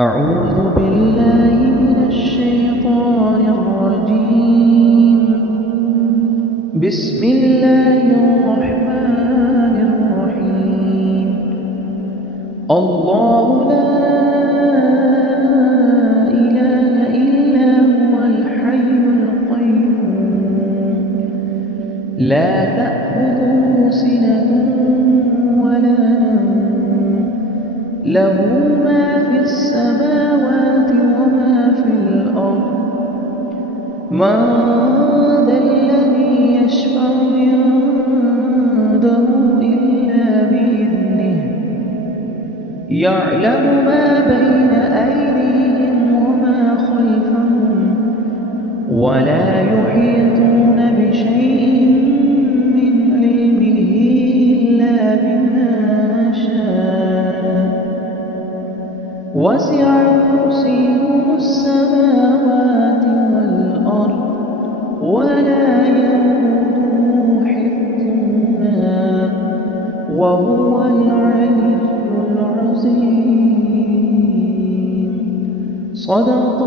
أعوذ بالله من الشيطان الرجيم. بسم الله الرحمن الرحيم. الله لا إله إلا هو الحي القيوم لا تأخذه سنة ولا نوم له ما في السماوات وما في الأرض. من ذا الذي يشفع عنده إلا بإذنه يعلم ما بين أيديهم وما خلفهم ولا يحيطون بشيء من علمه إلا بما شاء. وسع كرسيه السماوات والأرض ولا يئوده حفظهما وهو العلي العظيم. صدق